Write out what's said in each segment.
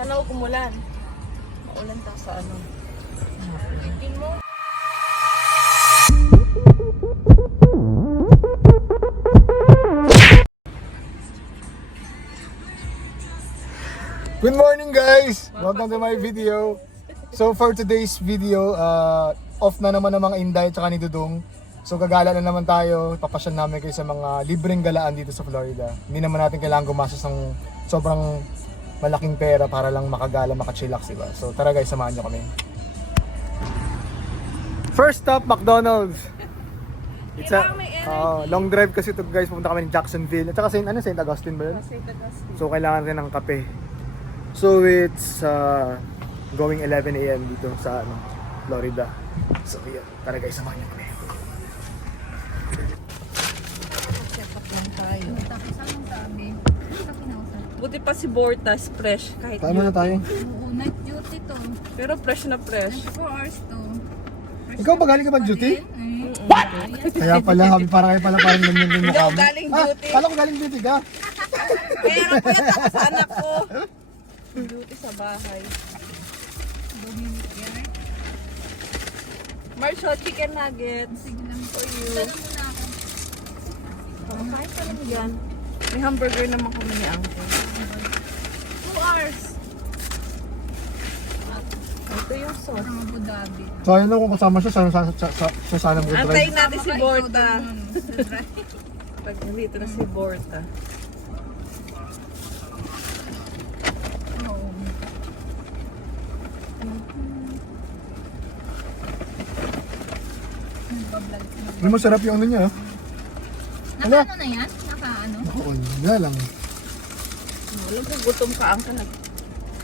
Sana huwag kumulan. Maulan ta sa ano. Tingin mo. Good morning guys! Welcome to my video. So for today's video, off na naman ang mga Inday at ni Dudong. So gagala na naman tayo, papasyan namin kayo sa mga libreng galaan dito sa Florida. Hindi naman natin kailangan gumastos ng sobrang malaking pera para lang makagala, makachillax, diba? So tara guys, samahan nyo kami. First stop, McDonald's. It's a long drive kasi to guys, pupunta kami ng Jacksonville. At saka St. Augustine ba yun? St. Augustine. So kailangan rin ng kape. So it's going 11 AM dito sa Florida. So yun, tara guys, samahan niyo kami. Sepak lang tayo. Tapos anong sabi? Sa kinausap. Buti pa si Bortas, fresh. Kahit Tama na tayo. Oo, night duty to. Pero fresh na fresh. 4 hours to. Ikaw ba galing ka ba duty? What? Kaya pala, habi parang ganyan din Hindi mukha ako mo. galing duty. Kala ko galing duty ka. Pero puyat ako sa anak ko. Duty sa bahay. Dominic yan. Marshall, chicken nuggets. Sige lang. For you. Tanong muna ako. Kumakain pa lang yan. May hamburger naman kami ni Uncle. 2 hours. Ito yung sauce. From Abu Dhabi. So ayun kung kasama siya, sana mo drive. Antayin natin si Baka Borta. ikaw doon sa drive. Pag nandito na si Borta. Oo. Nagbablog sila. Ano masarap yung ano niya. Naka ano na yan? Naka ano? Ako, wala lang. Alam ko, gutom ka ang kanag.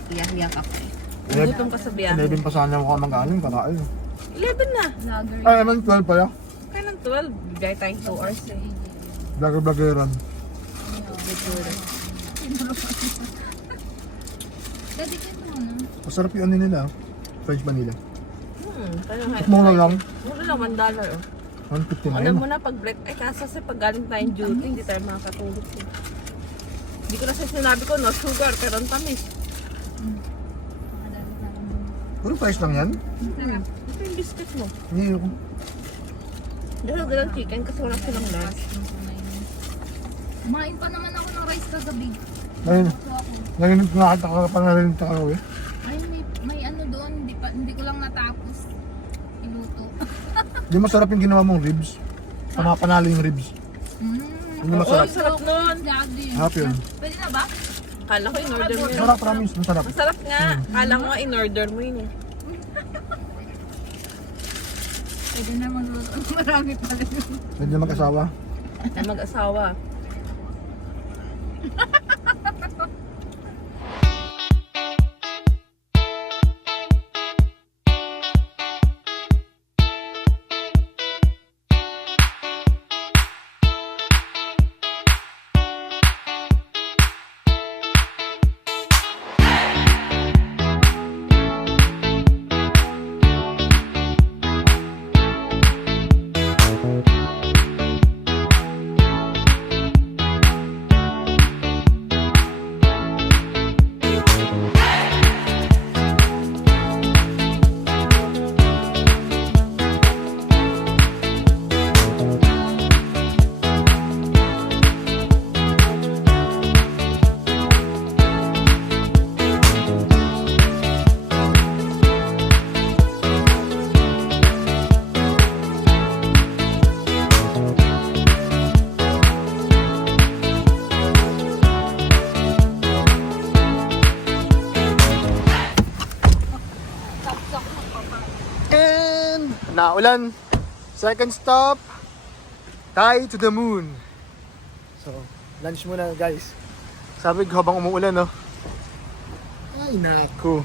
Iyak-iyak ako eh. Gutom ka sa biyahe. 11 pa sana ako mag-aling, kakain. 11 na. Vlogger Ay, naman 12 pala. Kaya ng 12. Bigay tayong 2 hours eh. Vlogger-vloggeran. Daddy, kaya mo na. Masarap yung ano nila, French vanilla. Kaya nga. Mura lang. Mura lang, $1 oh. 159. Alam mo na pag break, ay kasi pag galing tayong duty, hindi tayo makakatulog eh. Hindi ko na siya sinabi ko, no sugar, pero ang tamis. Puro price lang yan? Ito yung biscuit mo. Hindi ako. Hindi ko dalang chicken kasi wala silang lunch. Kumain pa naman ako ng rice kagabi. Ngayon, So ako, ngayon nakakita ka pa na rin ito ako eh. ay may ano doon, hindi ko lang natapos. Iluto. Hindi masarap yung ginawa mong ribs. Panalo yung ribs. Hindi Oo, masarap. sarap nun. Daddy. Happy yun. Pwede na ba? Kala ko in-order mo yun. Masarap, promise. Masarap. Masarap nga. Kala ko nga in-order mo yun eh. Pwede na magluto. Marami pala yun. Pwede na mag-asawa. Na mag-asawa. And naulan. Second stop, tie to the moon. So, lunch muna guys. Sabi ko habang umuulan, no? Ay, naku.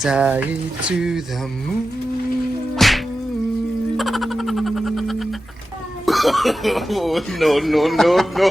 Tie to the moon. Oh, no, no, no, no.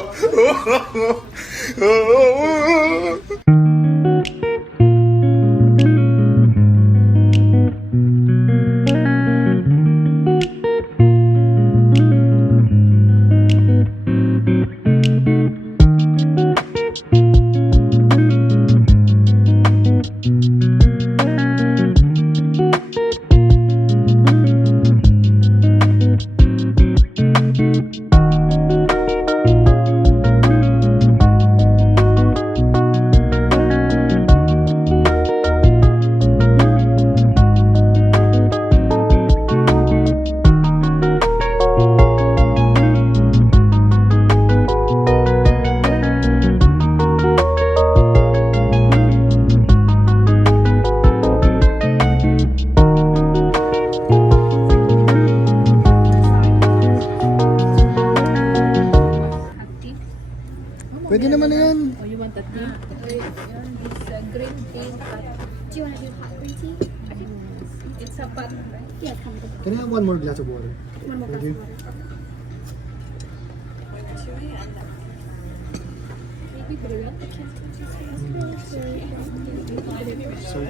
Pwede naman na yan. Oh, you want that tea? It's a green tea. Do you want to do hot green tea? It's a pot. Yeah, come on. Can I have one more glass of water? One more Thank glass you. of water. Maybe brew. So,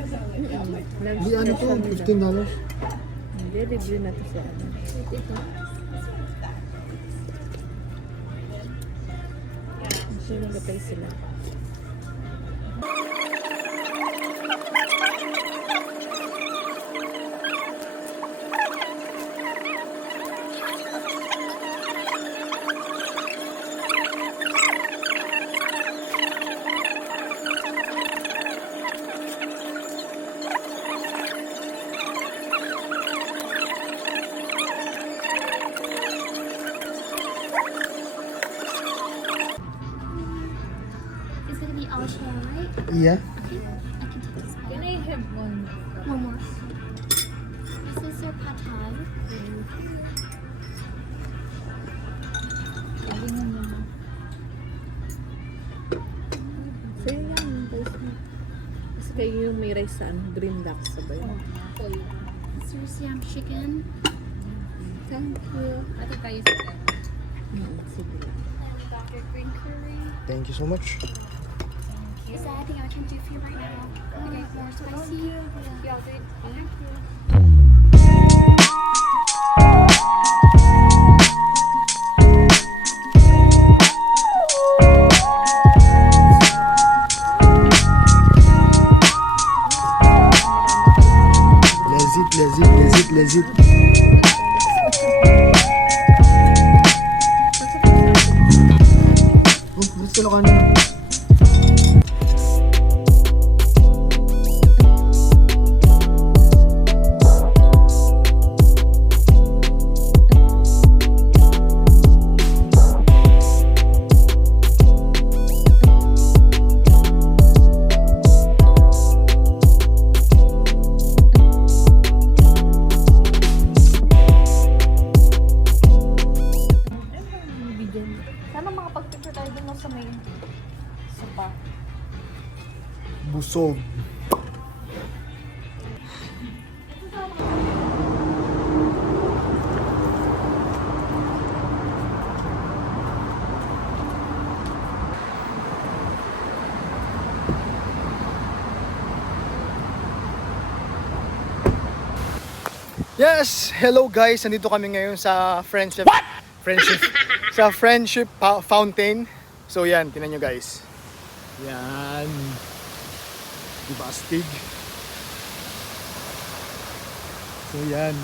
hindi ano to, $15. Hindi, review na to sa ano. Sure nag-pay sila. It's gonna be all share, right? Yeah. Okay. I can take this Can one. I have one? One more. This is your pad thai. Galingan naman. Sa'yo lang, guys. Kasi kayo yung may rice sa ano, green duck sabay. This is your Siam chicken. Thank you. Ate tayo sa Sige. Dr. Green curry. Thank you so much. Is that anything I can do for you right now? Okay, more spicy? Yeah, I'll do it. Thank you. Legit. Oh, gusto ko na. Sana makapag-picture tayo dun sa may sapa. Busog. Yes! Hello guys! Nandito kami ngayon sa Friendship sa Friendship Fountain. So yan, tingnan nyo guys. Yan. Diba astig? So yan.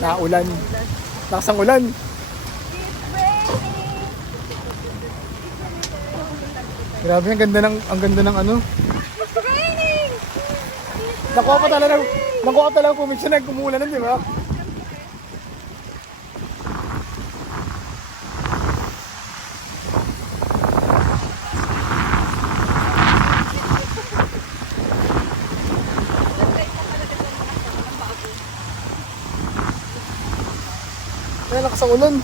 Naulan. Lakas ang ulan. Grabe, ang ganda ng ano. It's raining! Nakuha pa talaga pumisyon na kumulan, di ba? malakas ang ulan.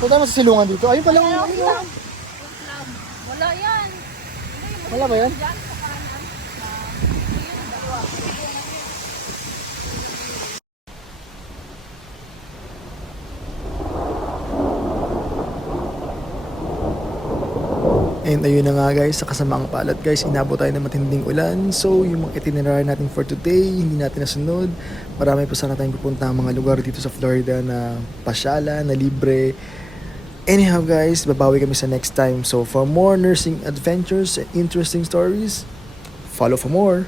So, tayo masisilungan dito. Ayun pala. Ayun, Wala yan. wala ba yan? And ayun na nga guys, sa kasamaang palad guys, inabot tayo ng matinding ulan. So yung mga itinerary natin for today, hindi natin nasunod. Marami pa sana tayong pupunta mga lugar dito sa Florida na pasyala, na libre. Anyhow guys, babawi kami sa next time. So for more nursing adventures and interesting stories, follow for more.